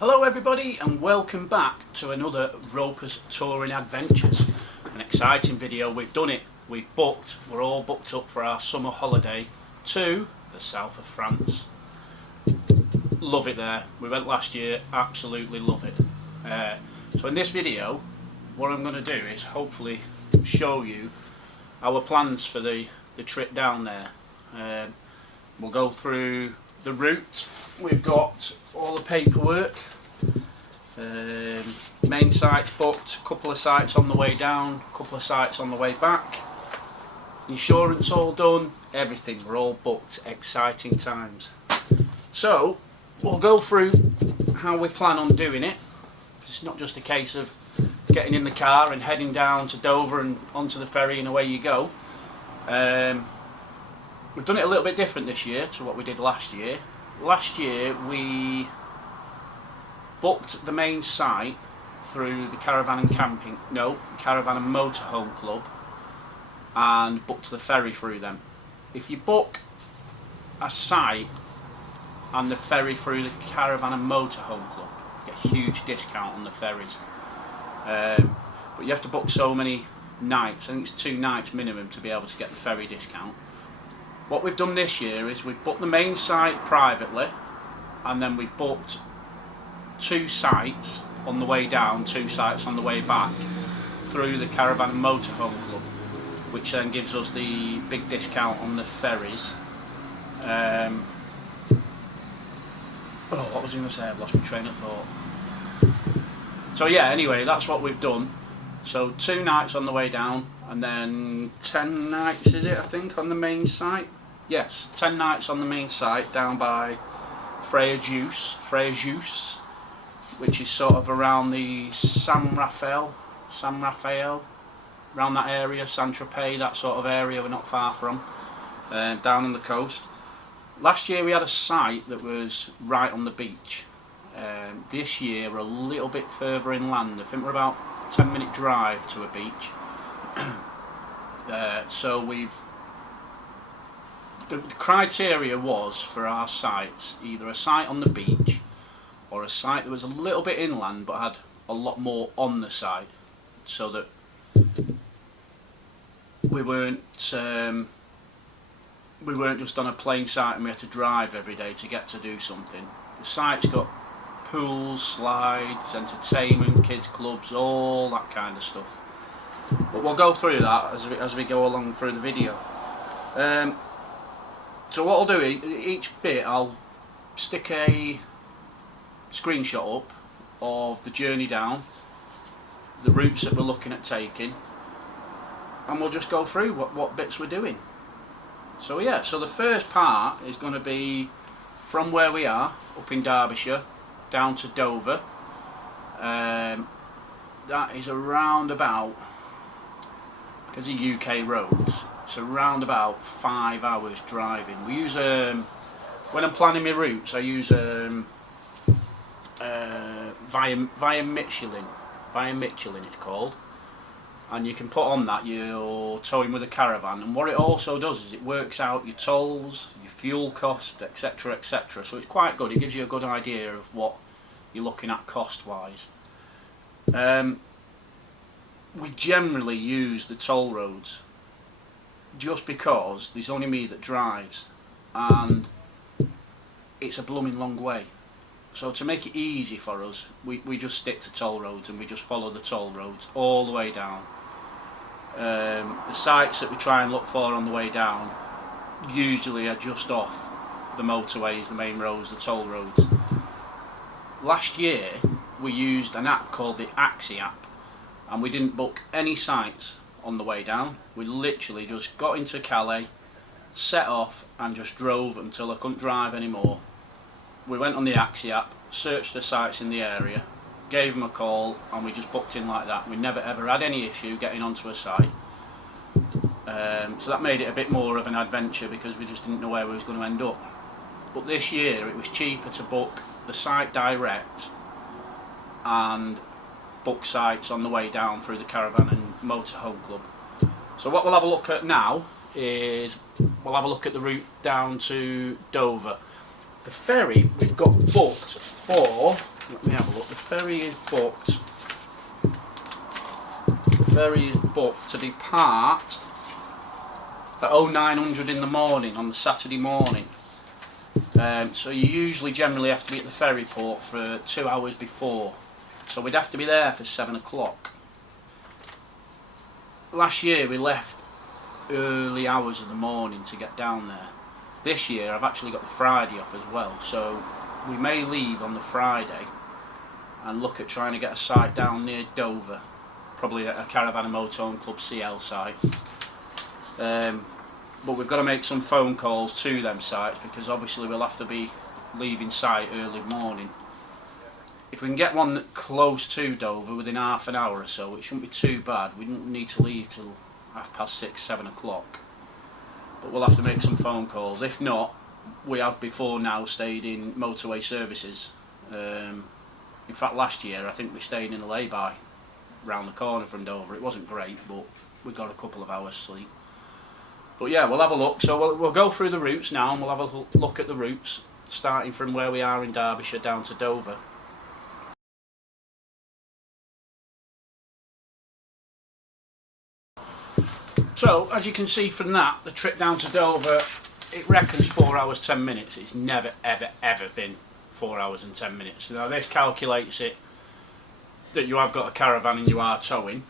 Hello everybody and welcome back to another Ropers Touring Adventures. An exciting video. We've done it, we're all booked up for our summer holiday to the south of France. Love it there. We went last year, absolutely love it. So in this video what I'm going to do is hopefully show you our plans for the trip down there. We'll go through the route. We've got all the paperwork, main sites booked, a couple of sites on the way down, a couple of sites on the way back, insurance all done, everything, we're all booked. Exciting times. So we'll go through how we plan on doing it. It's not just a case of getting in the car and heading down to Dover and onto the ferry and away you go. We've done it a little bit different this year to what we did last year. Last year we booked the main site through the Caravan and Motorhome Club and booked the ferry through them. If you book a site and the ferry through the Caravan and Motorhome Club, you get a huge discount on the ferries. But you have to book so many nights. I think it's 2 nights minimum to be able to get the ferry discount. What we've done this year is we've booked the main site privately, and then we've booked 2 sites on the way down, 2 sites on the way back through the Caravan and Motorhome Club, which then gives us the big discount on the ferries. What was I going to say? I've lost my train of thought. So yeah, anyway, that's what we've done. So 2 nights on the way down, and then 10 nights, is it, I think, on the main site? Yes, 10 nights on the main site down by Fréjus, which is sort of around the San Rafael, around that area, Saint-Tropez, that sort of area we're not far from, down on the coast. Last year we had a site that was right on the beach. This year we're a little bit further inland. I think we're about a 10-minute drive to a beach. So the criteria was for our sites either a site on the beach or a site that was a little bit inland but had a lot more on the site, so that we weren't just on a plain site and we had to drive every day to get to do something. The site's got pools, slides, entertainment, kids clubs, all that kind of stuff. But we'll go through that as we go along through the video. So what I'll do, each bit I'll stick a screenshot up of the journey down, the routes that we're looking at taking, and we'll just go through what bits we're doing. So yeah, so the first part is going to be from where we are, up in Derbyshire, down to Dover. That is around about, because of UK roads, it's around about 5 hours driving. We use, when I'm planning my routes, I use via Michelin it's called, and you can put on that you're towing with a caravan, and what it also does is it works out your tolls, your fuel cost, etc, etc. So it's quite good. It gives you a good idea of what you're looking at cost wise. We generally use the toll roads just because there's only me that drives and it's a blooming long way. So to make it easy for us, we just stick to toll roads and we just follow the toll roads all the way down. The sites that we try and look for on the way down usually are just off the motorways, the main roads, the toll roads. Last year we used an app called the Axi app, and we didn't book any sites on the way down. We literally just got into Calais, set off and just drove until I couldn't drive anymore. We went on the Axi app, searched the sites in the area, gave them a call, and we just booked in like that. We never ever had any issue getting onto a site. So that made it a bit more of an adventure because we just didn't know where we was going to end up. But this year it was cheaper to book the site direct and book sites on the way down through the Caravan and Motorhome Club. So what we'll have a look at now is we'll have a look at the route down to Dover. The ferry we've got booked for let me have a look. The ferry is booked. The ferry is booked to depart at 0900 in the morning on the Saturday morning. So you usually generally have to be at the ferry port for 2 hours before. So we'd have to be there for 7 o'clock. Last year we left early hours of the morning to get down there. This year I've actually got the Friday off as well, so we may leave on the Friday and look at trying to get a site down near Dover, probably at a Caravan and Motorhome Club CL site. But we've got to make some phone calls to them sites because obviously we'll have to be leaving site early morning. If we can get one close to Dover within half an hour or so, it shouldn't be too bad. We don't need to leave till 6:30, 7 o'clock. But we'll have to make some phone calls. If not, we have before now stayed in motorway services. In fact, last year I think we stayed in a lay-by round the corner from Dover. It wasn't great, but we got a couple of hours sleep. But yeah, we'll have a look. So we'll go through the routes now, and we'll have a look at the routes, starting from where we are in Derbyshire down to Dover. So, as you can see from that, the trip down to Dover, it reckons 4 hours 10 minutes. It's never ever ever been 4 hours and 10 minutes. Now this calculates it that you have got a caravan and you are towing,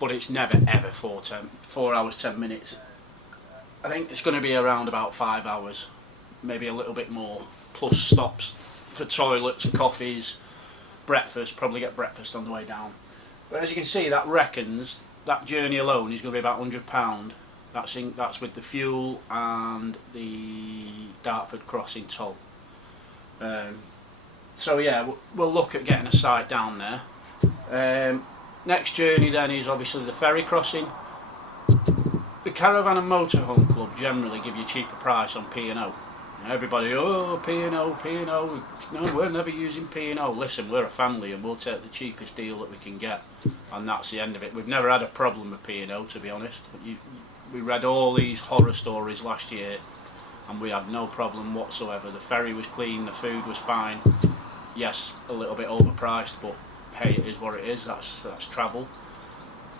but it's never ever 4 hours 10 minutes. I think it's going to be around about 5 hours, maybe a little bit more, plus stops for toilets, coffees, breakfast, probably get breakfast on the way down. But as you can see, that reckons that journey alone is going to be about £100. That's with the fuel and the Dartford crossing toll. So yeah, we'll look at getting a site down there. Next journey then is obviously the ferry crossing. The Caravan and Motorhome Club generally give you a cheaper price on P&O. Everybody, oh, P&O, P&O. No, we're never using P&O. Listen, we're a family and we'll take the cheapest deal that we can get, and that's the end of it. We've never had a problem with P&O, to be honest. We read all these horror stories last year and we had no problem whatsoever. The ferry was clean, the food was fine. Yes, a little bit overpriced, but hey, it is what it is. That's travel.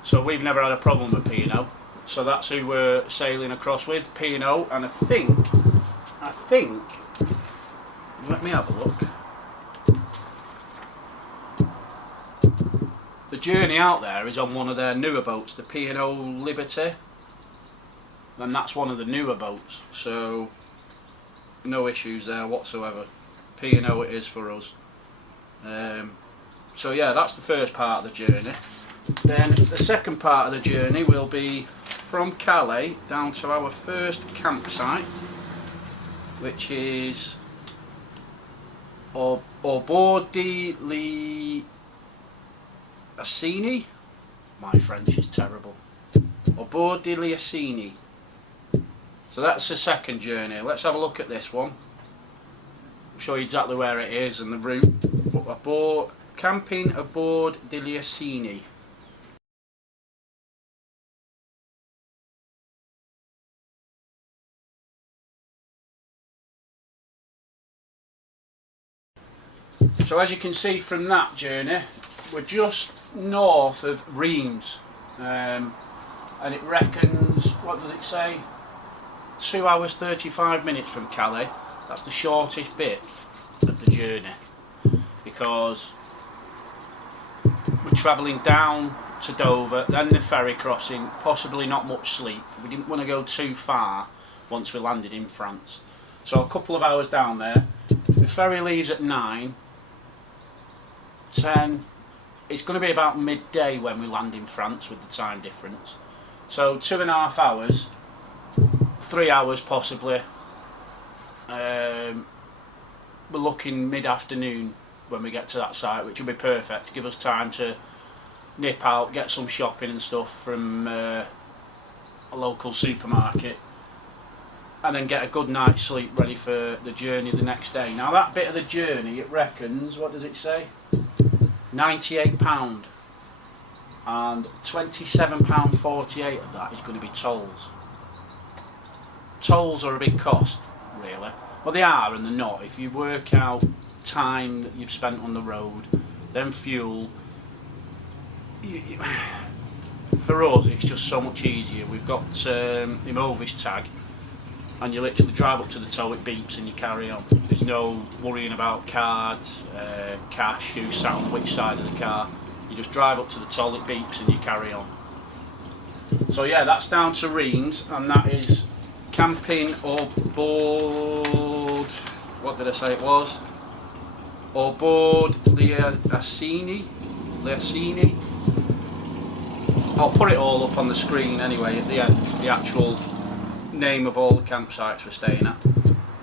So we've never had a problem with P&O. So that's who we're sailing across with, P&O, and I think, let me have a look. The journey out there is on one of their newer boats, the P&O Liberty, and that's one of the newer boats, so no issues there whatsoever. P&O it is for us. So yeah, that's the first part of the journey. Then the second part of the journey will be from Calais down to our first campsite, which is Au-Bord de l'Iacini. My French is terrible. Au-Bord de l'Iacini. So that's the second journey. Let's have a look at this one. I'll show you exactly where it is and the route. Camping Au-Bord de l'Iacini. So as you can see from that journey, we're just north of Reims, and it reckons, what does it say, 2 hours 35 minutes from Calais. That's the shortest bit of the journey, because we're travelling down to Dover, then the ferry crossing, possibly not much sleep. We didn't want to go too far once we landed in France. So a couple of hours down there. The ferry leaves at 9, 10, it's going to be about midday when we land in France with the time difference. So 2.5 hours, 3 hours possibly. We're looking mid-afternoon when we get to that site, which will be perfect to give us time to nip out, get some shopping and stuff from a local supermarket, and then get a good night's sleep ready for the journey the next day. Now that bit of the journey, it reckons, what does it say? £98, and £27.48 of that is going to be tolls. Tolls are a big cost, really. Well, they are and they're not. If you work out time that you've spent on the road, then fuel. For us, it's just so much easier. We've got Imovis tag, and you literally drive up to the toll, it beeps, and you carry on. There's no worrying about cards, cash, who's sat on which side of the car. You just drive up to the toll, it beeps, and you carry on. So yeah, that's down to Reims, and that is camping or board. What did I say it was? Or board Liacini. I'll put it all up on the screen anyway at the end, the actual name of all the campsites we're staying at.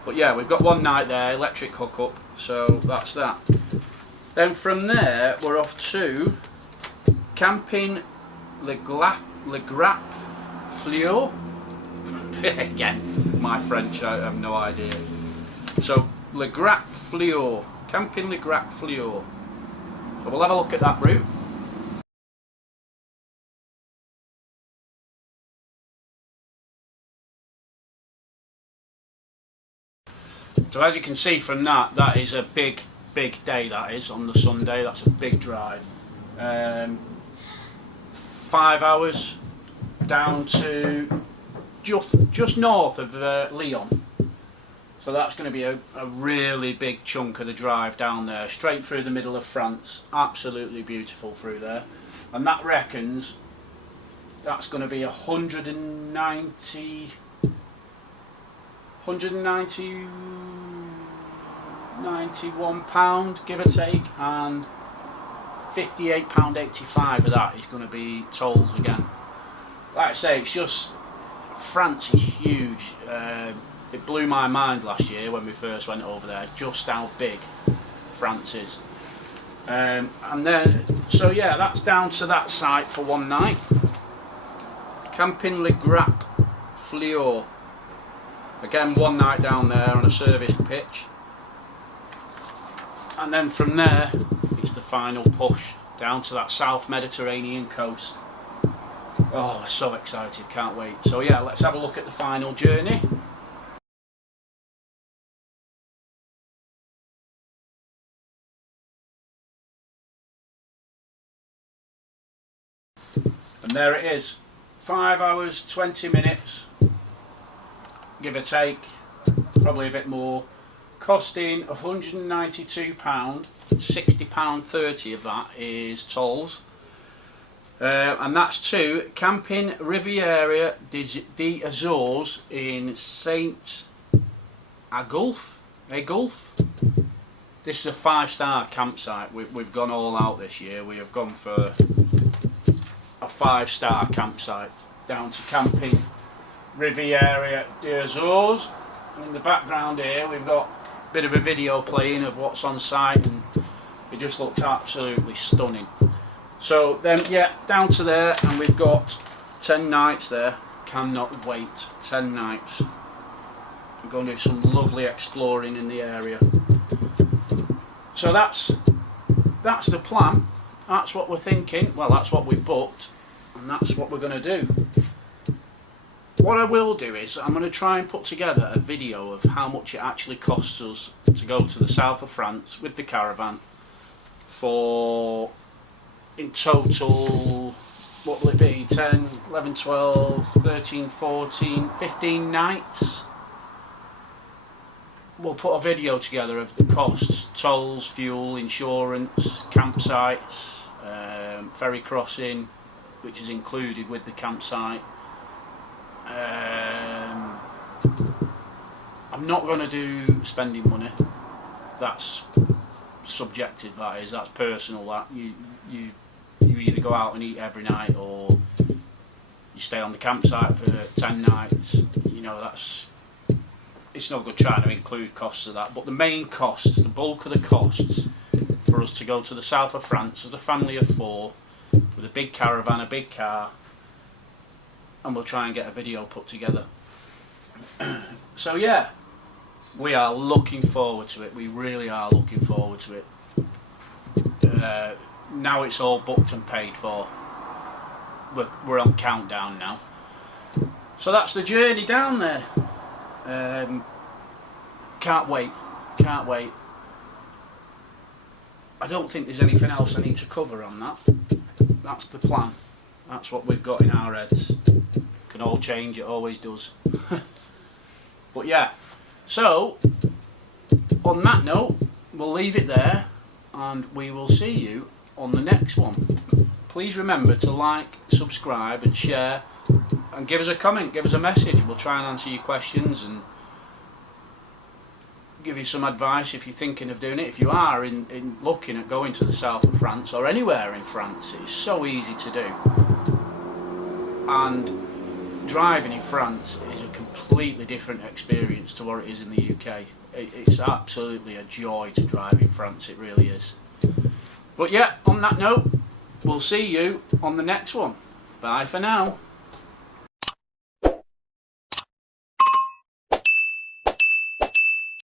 But yeah, we've got one night there, electric hookup, so that's that. Then from there, we're off to Camping Le Grappe Fleur. Again, my French, I have no idea. So, Le Grappe Fleur. Camping Le Grappe Fleur. So we'll have a look at that route. So as you can see from that, that is a big day, that is, on the Sunday. That's a big drive. 5 hours down to just north of Lyon. So that's going to be a really big chunk of the drive down there, straight through the middle of France. Absolutely beautiful through there. And that reckons that's going to be 91 pound, give or take, and £58.85 of that is going to be tolls again. Like I say, it's just, France is huge. It blew my mind last year when we first went over there, just how big France is. And then, so yeah, that's down to that site for one night. Camping Le Grappe Fleur. Again, one night down there on a service pitch. And then from there, it's the final push down to that South Mediterranean coast. Oh, so excited, can't wait. So yeah, let's have a look at the final journey. And there it is, 5 hours 20 minutes, give or take, probably a bit more, costing £192, £60.30 of that is tolls, and that's to Camping Riviera des Azores in Saint Agulf. This is a 5-star campsite. We've gone all out this year. We have gone for a 5-star campsite down to Camping Riviera des Azores. And in the background here we've got a bit of a video playing of what's on site, and it just looks absolutely stunning. So then yeah, down to there, and we've got 10 nights there. Cannot wait. 10 nights. We're going to do some lovely exploring in the area. So that's the plan. That's what we're thinking. Well, that's what we booked, and that's what we're going to do. What I will do is I'm going to try and put together a video of how much it actually costs us to go to the south of France with the caravan for, in total, what will it be, 10, 11, 12, 13, 14, 15 nights. We'll put a video together of the costs, tolls, fuel, insurance, campsites, ferry crossing, which is included with the campsite. I'm not going to do spending money. That's subjective, that is. That's personal. That you either go out and eat every night, or you stay on the campsite for 10 nights. You know, it's no good trying to include costs of that. But the main costs, the bulk of the costs for us to go to the south of France as a family of 4 with a big caravan, a big car, and we'll try and get a video put together. So yeah, we are looking forward to it. We really are looking forward to it. Now it's all booked and paid for. We're on countdown now. So that's the journey down there. Can't wait. I don't think there's anything else I need to cover on that. That's the plan. That's what we've got in our heads. Can all change, it always does. But yeah, so on that note, we'll leave it there and we will see you on the next one. Please remember to like, subscribe and share, and give us a comment, give us a message. We'll try and answer your questions and give you some advice if you're thinking of doing it. If you are in looking at going to the south of France or anywhere in France, it's so easy to do. And driving in France is a completely different experience to what it is in the UK. It's absolutely a joy to drive in France, it really is. But yeah, on that note, we'll see you on the next one. Bye for now.